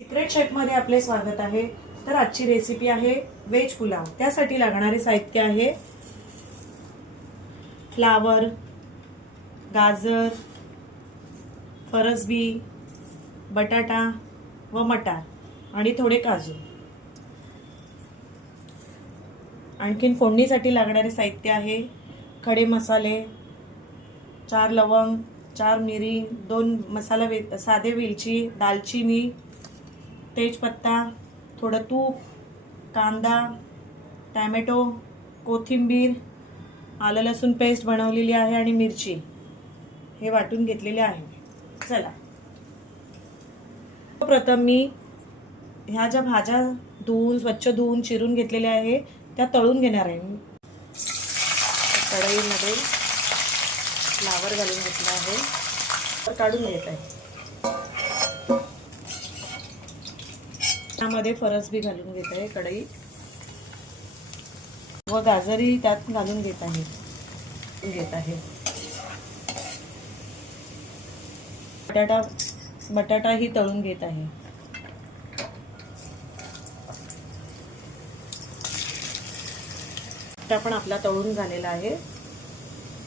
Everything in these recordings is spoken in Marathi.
सिक्रेट शेफमध्ये आपले स्वागत आहे। तर आजची रेसिपी आहे वेज पुलाव। त्यासाठी लागणारे साहित्य आहे फ्लावर, गाजर, फरसबी, बटाटा व मटार आणि थोडे काजू। आणखीन फोडणीसाठी लागणारे साहित्य आहे खडे मसाले, 4 लवंग, 4 मिरी, 2 मसाला साधे वेलची, दालचिनी, तेजपत्ता, थोडं तूप, कांदा, टोमॅटो, कोथिंबीर, आलं लसूण पेस्ट बनवलेली आहे आणि मिरची हे वाटून घेतलेले आहे। चला प्रथम मी ह्या ज्या भाज्या स्वच्छ धुवून चिरून घेतलेल्या आहे त्या तळून घेणार आहे। कढईमध्ये फ्लावर घालून घेतला आहे तर काढून घेत आहे। त्यामध्ये फरसबी घालून घेत आहे कढईत व गाजरही त्यात घालून घेत आहे। बटाटा ही तळून घेत आहे। बटाटा पण आपला तळून झालेला आहे,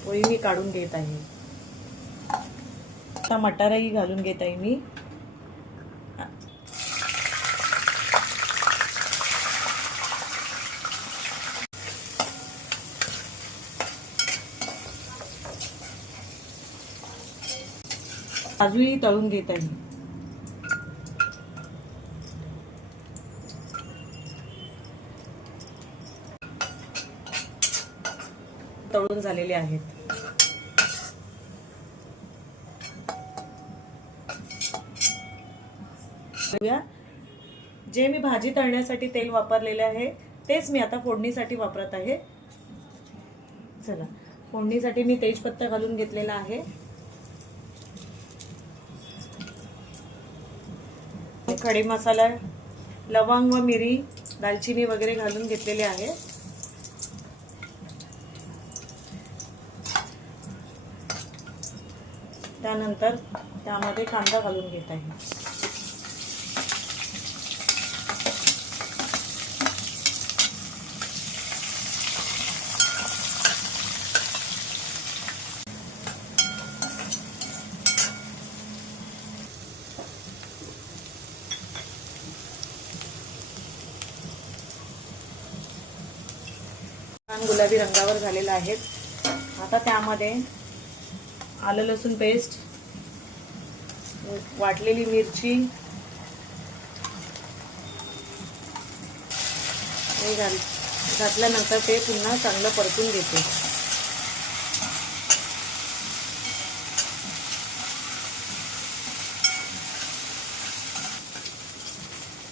पोळी मी काढून घेत आहे। आता मटारही घालून घेत आहे मी। काजूही तळून घेत आहे। तळून झालेले आहेत। जे मी भाजी तळण्यासाठी तेल वापरलेले आहे तेच मी आता फोडणीसाठी वापरत आहे। चला फोडणीसाठी मी तेजपत्ता घालून घेतलेला आहे। खडे मसाला, लवंग व मिरी, दालचिनी वगैरे घालून घेतलेले आहे। त्यानंतर त्यामध्ये कांदा घालून घेत आहे। गुलाबी रंगावर झालेला आहे। आता त्यामध्ये आलं लसूण पेस्ट, वाटलेली मिरची हे घातल्यानंतर ते पुन्हा चांगलं परतून घेते।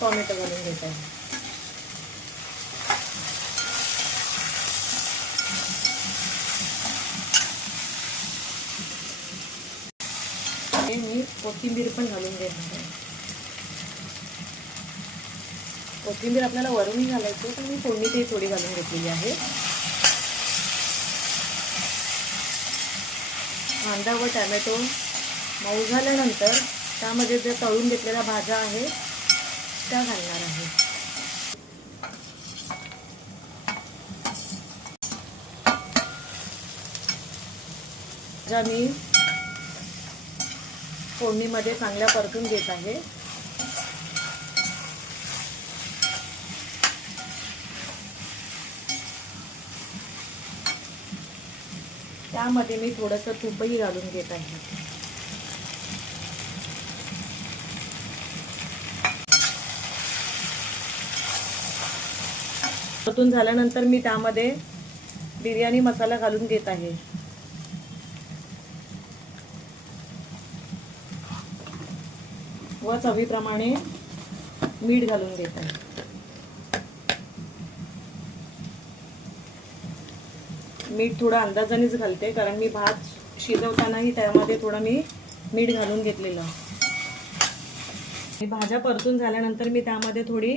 टोमॅटो घालून घेत आहे। मी कोथिंबीर पण घालून घेणार आहे। कोथिंबीर आपल्याला वरूनही घालायची पण मी फोडणीतही थोडी घालून घेतलेली आहे। कांदा व टोमॅटो मऊ झाल्यानंतर त्यामध्ये जे तळून घेतलेल्या भाज्या आहेत त्या घालणार आहे। ज्या मी फोडणीमध्ये चांगल्या परतून घेत आहे। त्यामध्ये मी थोडंसं तूपही घालून घेत आहे। परतून झाल्यानंतर मी त्यामध्ये बिर्याणी मसाला घालून घेत आहे व चवीप्रमाणे मीठ घालून घेत आहे। मीठ थोडं अंदाजानेच घालते कारण मी भात शिजवतानाही त्यामध्ये थोडं मी मीठ घालून घेतलेलं। भाज्या परतून झाल्यानंतर मी त्यामध्ये थोडी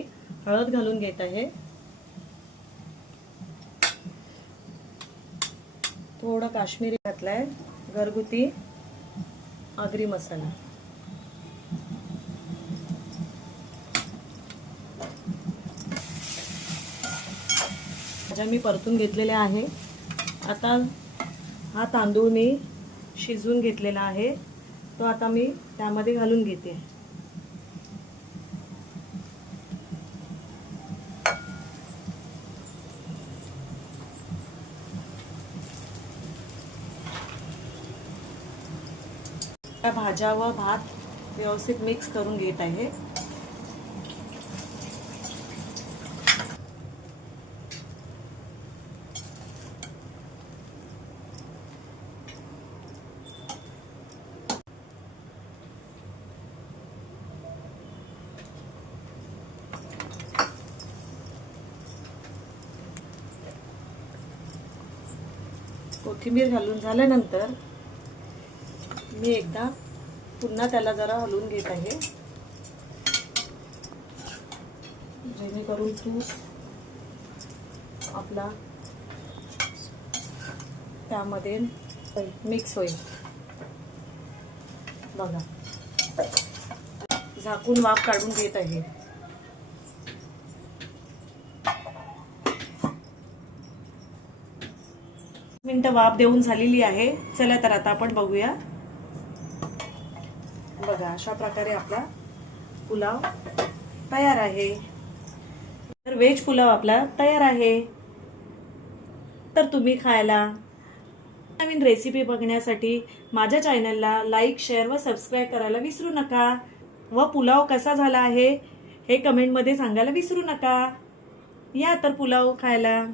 हळद घालून घेत आहे। थोडं काश्मीरी घातलाय, घरगुती आगरी मसाला। भाज्या मी परतून घेतलेल्या आहे. आता हा तांदूळ मी शिजवून घेतलेला आहे, तो आता मी त्यामध्ये घालून घेते. भाज्या व भात व्यवस्थित मिक्स करून घेत आहे. कोथिंबीर घालून झाल्यानंतर मी एकदा पुन्हा त्याला जरा हलवून घेत आहे, जेणेकरून तूप आपला त्यामध्ये मिक्स होईल. बघा, झाकून वाफ काढून घेत आहे. मिनिटं वाफ देऊन झालेली आहे. चला तर आता आपण बघूया. बघा, अशा प्रकारे आपला पुलाव तयार आहे. तर व्हेज पुलाव आपला तयार आहे. तर तुम्ही खायला नवीन रेसिपी बघण्यासाठी माझ्या चॅनलला लाईक, शेअर व सबस्क्राईब करायला विसरू नका. व पुलाव कसा झाला आहे हे कमेंटमध्ये सांगायला विसरू नका. या तर पुलाव खायला.